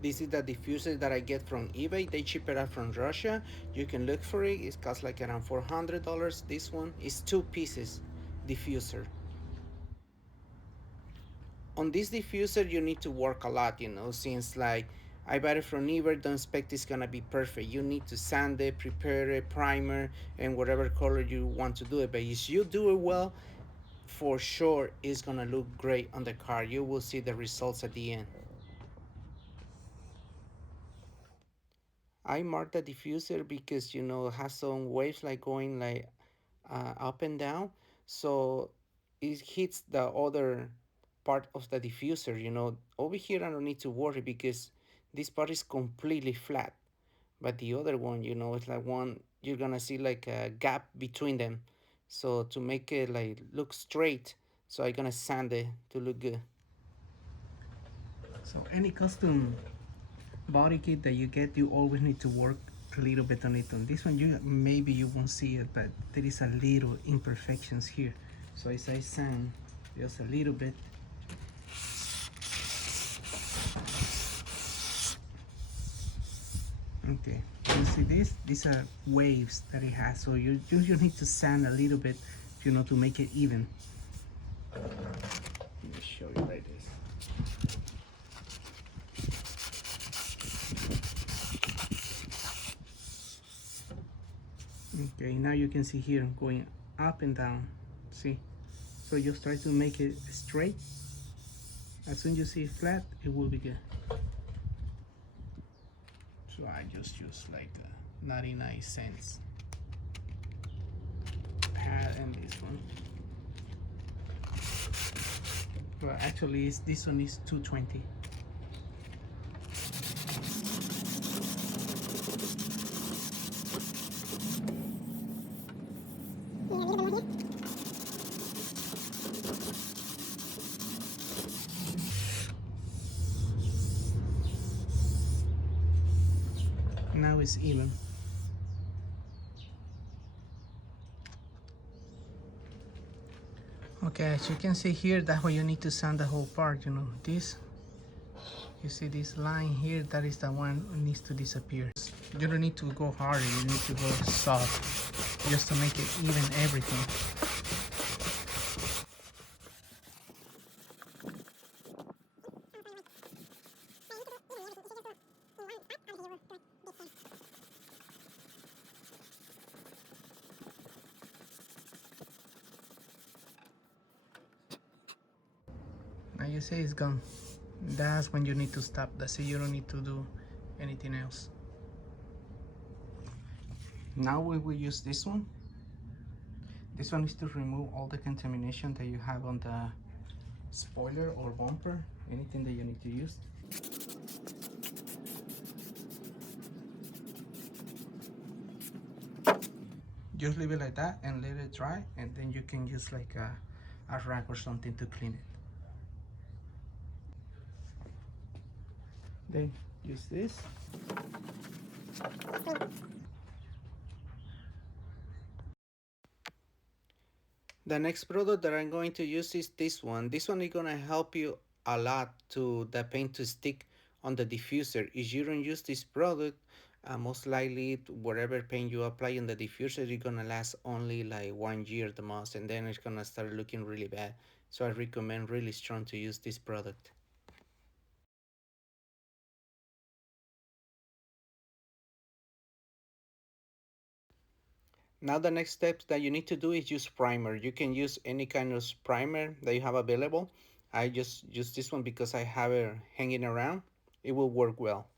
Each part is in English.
This is the diffuser that I get from eBay. They ship it out from Russia. You can look for it. It costs like around $400. This one is 2 pieces diffuser. On this diffuser you need to work a lot, since like I bought it from eBay, don't expect it's gonna be perfect. You need to sand it, prepare it, primer, and whatever color you want to do it. But if you do it well, for sure it's gonna look great on the car. You will see the results at the end. I marked the diffuser because it has some waves like going like up and down, so it hits the other part of the diffuser. Over here I don't need to worry because this part is completely flat, but the other one, it's like one you're gonna see like a gap between them. So to make it like look straight, so I'm gonna sand it to look good. So any custom body kit that you get, you always need to work a little bit on it. On this one, maybe you won't see it, but there is a little imperfections here. So as I sand just a little bit, okay, you see this? These are waves that it has. So you need to sand a little bit, to make it even. Let me show you like this. Okay, now you can see here going up and down. See? So just try to make it straight. As soon as you see it flat, it will be good. So I just use like 99 cents pad and this one. Well, actually, this one is 220. Now it's even. Okay, as you can see here, that's why you need to sand the whole part. This, you see this line here, that is the one that needs to disappear. You don't need to go harder, you need to go soft, just to make it even everything. Now you see it's gone. That's when you need to stop. That's it, you don't need to do anything else. Now we will use this one. This one is to remove all the contamination that you have on the spoiler or bumper, anything that you need to use. Just leave it like that and let it dry, and then you can use like a rag or something to clean it. Then use this. The next product that I'm going to use is this one. This one is gonna help you a lot to the paint to stick on the diffuser. If you don't use this product, most likely whatever paint you apply on the diffuser is gonna last only like 1 year the most, and then it's gonna start looking really bad. So I recommend really strong to use this product. Now the next step that you need to do is use primer. You can use any kind of primer that you have available. I just use this one because I have it hanging around. It will work well.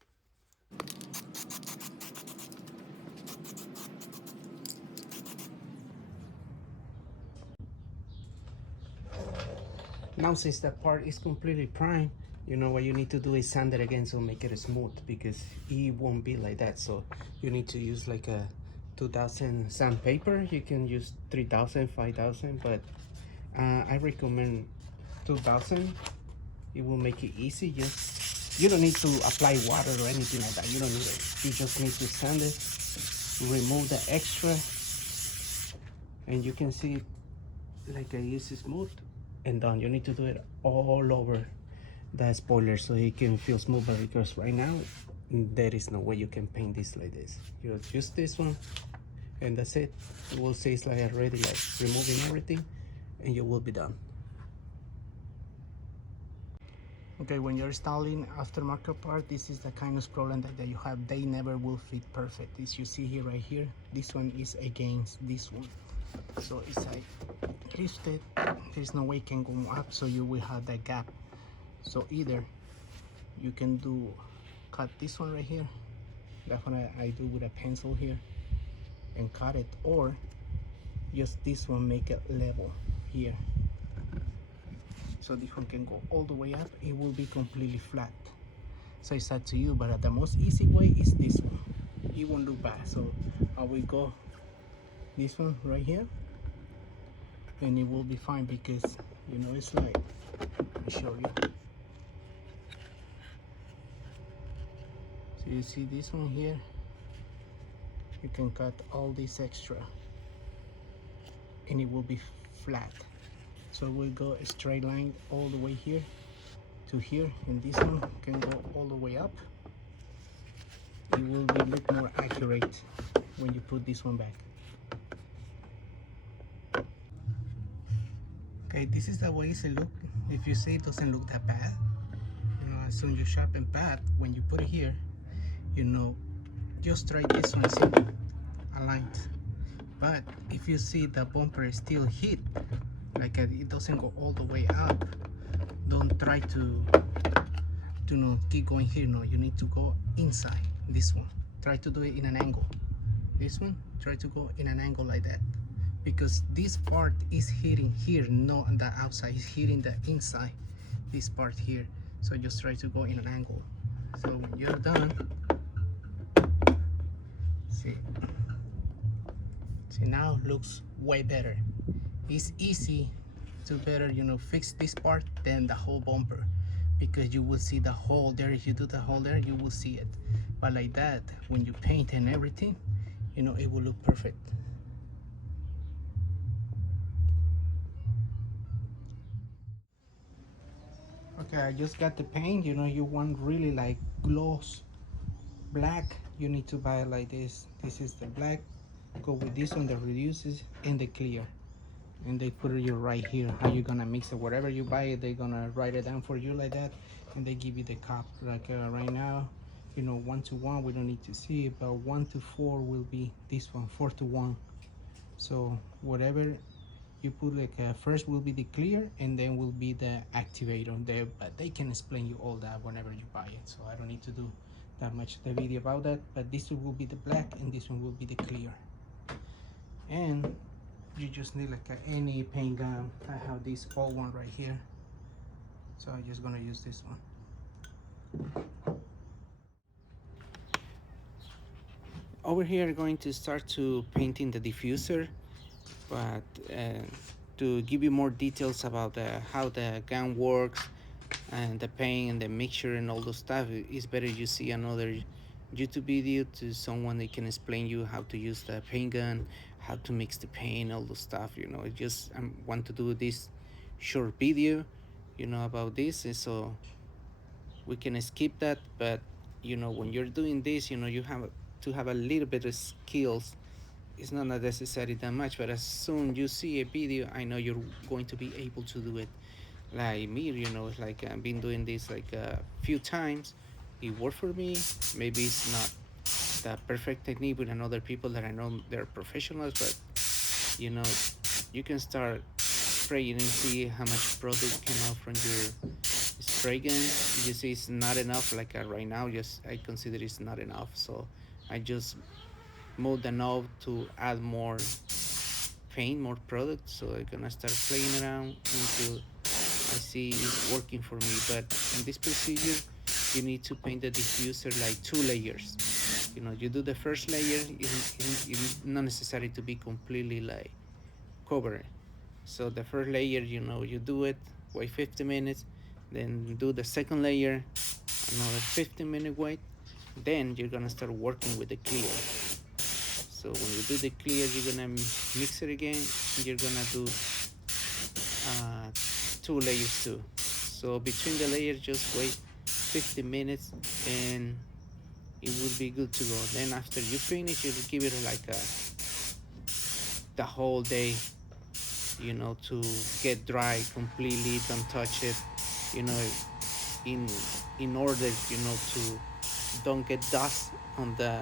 Now since the part is completely primed, what you need to do is sand it again so make it smooth, because it won't be like that. So you need to use like a 2000 sandpaper. You can use 3000, 5000, but I recommend 2000. It will make it easy. Just you don't need to apply water or anything like that. You don't need it. You just need to sand it, remove the extra, and you can see like it is smooth and done. You need to do it all over the spoiler so it can feel smoother, because right now there is no way you can paint this like this. You use this one and that's it. It will say it's like already like removing everything and you will be done. Okay, when you're installing aftermarket part, this is the kind of problem that you have. They never will fit perfect. As you see here, right here, this one is against this one. So it's like lifted, there's no way it can go up, so you will have that gap. So either you can cut this one right here, that's what I do with a pencil here, and cut it, or just this one, make it level here. So this one can go all the way up, it will be completely flat. So it's up to you, but the most easy way is this one. It won't look bad. So I will go this one right here, and it will be fine, because you know it's like, let me show you. So you see this one here, you can cut all this extra and it will be flat. So we'll go a straight line all the way here to here, and this one can go all the way up. It will be look more accurate when you put this one back. Okay, this is the way it look. If you say it doesn't look that bad, you know, as soon as you sharpen pad, when you put it here, you know, just try this one, see, aligned. But if you see the bumper is still hit, like it doesn't go all the way up, don't try to you know, keep going here. No, you need to go inside this one. Try to do it in an angle. This one, try to go in an angle like that, because this part is hitting here, not the outside, it's hitting the inside, this part here. So just try to go in an angle. So when you're done, see now looks way better. It's easy to better, you know, fix this part than the whole bumper, because you will see the hole there. If you do the hole there, you will see it. But like that, when you paint and everything, you know, it will look perfect. Okay, I just got the paint. You know, you want really like gloss black, you need to buy it like this. This is the black. Go with this one that reduces, and the clear, and they put it right here. How you gonna mix it? Whatever you buy it, they're gonna write it down for you like that, and they give you the cup. Like right now, you know, 1 to 1 we don't need to see it, but 1 to 4 will be this one, 4 to 1. So whatever you put, like first will be the clear, and then will be the activator there, but they can explain you all that whenever you buy it, so I don't need to do that much the video about that. But this one will be the black, and this one will be the clear. And you just need like any paint gun. I have this old one right here, so I'm just gonna use this one. Over here I'm going to start to painting the diffuser, but to give you more details about how the gun works and the paint and the mixture and all those stuff, it's better you see another YouTube video to someone that can explain you how to use the paint gun, how to mix the paint, all those stuff. You know, I want to do this short video, you know, about this, and so we can skip that. But you know, when you're doing this, you know, you have to have a little bit of skills. It's not necessary that much, but as soon you see a video, I know you're going to be able to do it. Like me, you know, it's like I've been doing this like a few times. It worked for me. Maybe it's not the perfect technique with another people that I know they're professionals, but you know, you can start spraying and see how much product came out from your spray gun. You see it's not enough, like right now, just I consider it's not enough, so I just move the knob to add more paint, more product. So I'm gonna start playing around until I see it's working for me. But in this procedure, you need to paint the diffuser like 2 layers. You know, you do the first layer, it's not necessary to be completely like covered. So the first layer, you know, you do it, wait 50 minutes, then do the second layer, another 15-minute wait, then you're gonna start working with the clear. So when you do the clear, you're gonna mix it again, and you're gonna do 2 layers too. So between the layers, just wait 50 minutes and it will be good to go. Then after you finish, you give it like the whole day, you know, to get dry completely. Don't touch it, you know, in order, you know, to don't get dust on the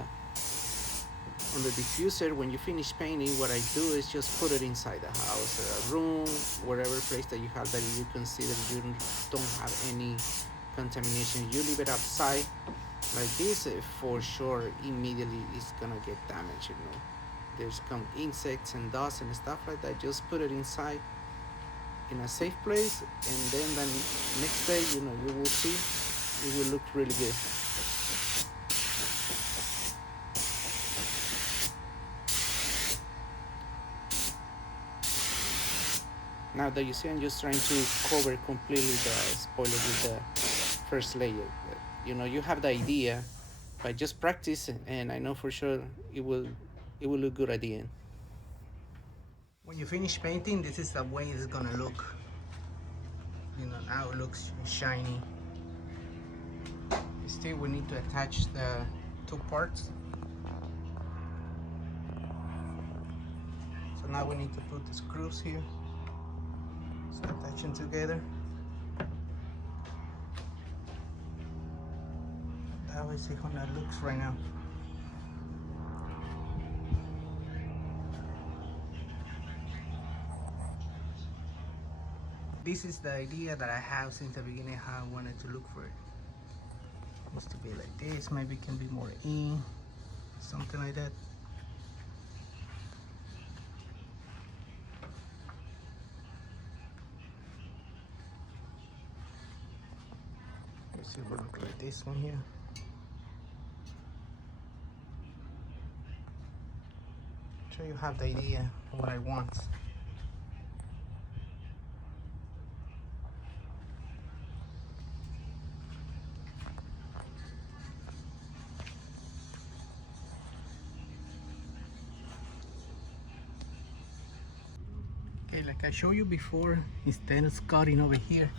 diffuser. When you finish painting, what I do is just put it inside the house, a room, wherever place that you have that you consider you don't have any contamination. You leave it outside like this, for sure immediately it's gonna get damaged, you know. There's come insects and dust and stuff like that. Just put it inside in a safe place, and then the next day, you know, you will see it will look really good. Now that you see, I'm just trying to cover completely the spoiler with the first layer. You know, you have the idea, but just practice, and I know for sure it will look good at the end. When you finish painting, this is the way it's gonna look. You know, now it looks shiny. Still, we need to attach the two parts. So now we need to put the screws here. So attach them together. That way, see how that looks right now. This is the idea that I have since the beginning, how I wanted to look for it. It needs to be like this, maybe it can be more in, something like that. Let's see, it will look like this one here. So you have the idea of what I want. Okay, like I showed you before, instead of cutting over here,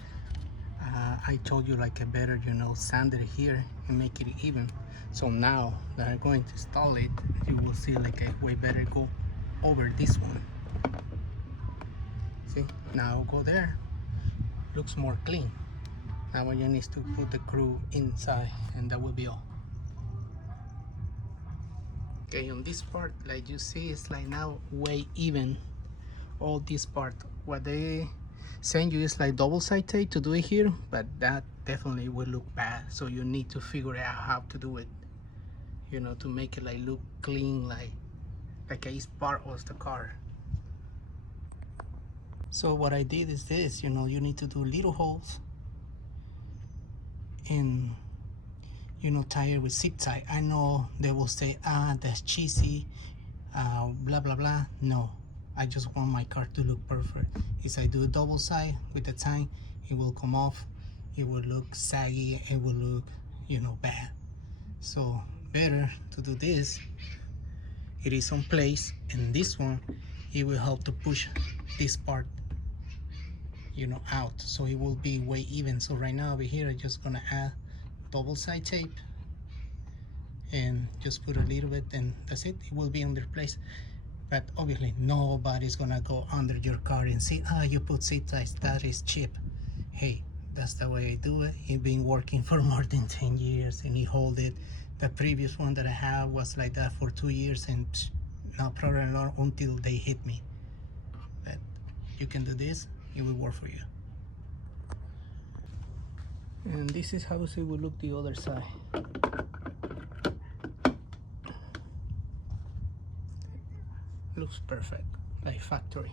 I told you like a better, you know, sand it here and make it even. So now that I'm going to install it, you will see like a way better go over this one. See, now go there, looks more clean. Now what you need to put the screw inside, and that will be all. Okay, on this part, like you see, it's like now way even. All this part, what they send you is like double side tape to do it here, but that definitely will look bad. So you need to figure out how to do it, you know, to make it like look clean, like it's part of the car. So what I did is this, you know, you need to do little holes and, you know, tie it with zip tie. I know they will say, that's cheesy, blah blah blah. No, I just want my car to look perfect. If I do a double side with the time, it will come off, it will look saggy, it will look, you know, bad. So better to do this. It is on place, and this one, it will help to push this part, you know, out, so it will be way even. So right now over here, I'm just gonna add double side tape and just put a little bit, and that's it. It will be on their place. But obviously nobody's gonna go under your car and see, you put zip ties, that is cheap. Hey, that's the way I do it. It's been working for more than 10 years and it hold it. The previous one that I have was like that for 2 years, and no problem at all until they hit me. But you can do this, it will work for you. And this is how it will look the other side. Looks perfect, like factory.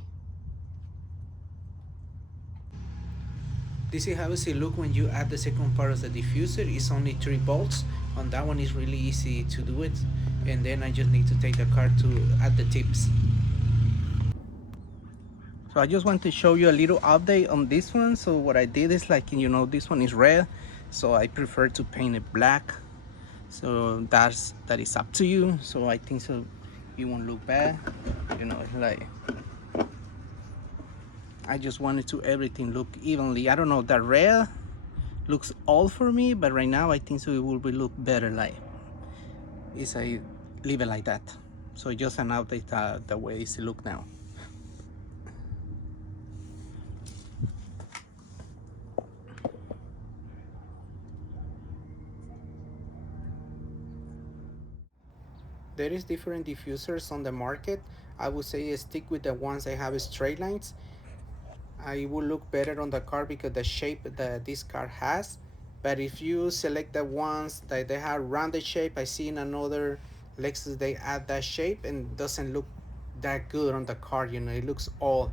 This is how it look when you add the second part of the diffuser. It's only 3 bolts. On that one, it's really easy to do it. And then I just need to take the car to add the tips. So I just want to show you a little update on this one. So what I did is, like, you know, this one is red, so I prefer to paint it black. So that is up to you. So I think so it won't look bad, you know. It's like, I just wanted to everything look evenly. I don't know, the red looks old for me, but right now I think so it will be look better like if I leave it like that. So just an update the way it look now. There is different diffusers on the market. I would say stick with the ones that have straight lines. It will look better on the car because the shape that this car has. But if you select the ones that they have rounded shape, I see in another Lexus they add that shape and doesn't look that good on the car. You know, it looks all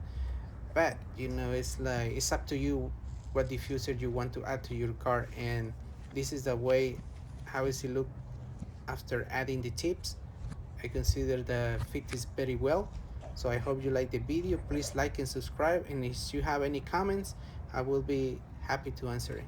bad. You know, it's like it's up to you what diffuser you want to add to your car, and this is the way how is it look after adding the tips. I consider the fit is very well. So I hope you like the video. Please like and subscribe, and if you have any comments, I will be happy to answer it.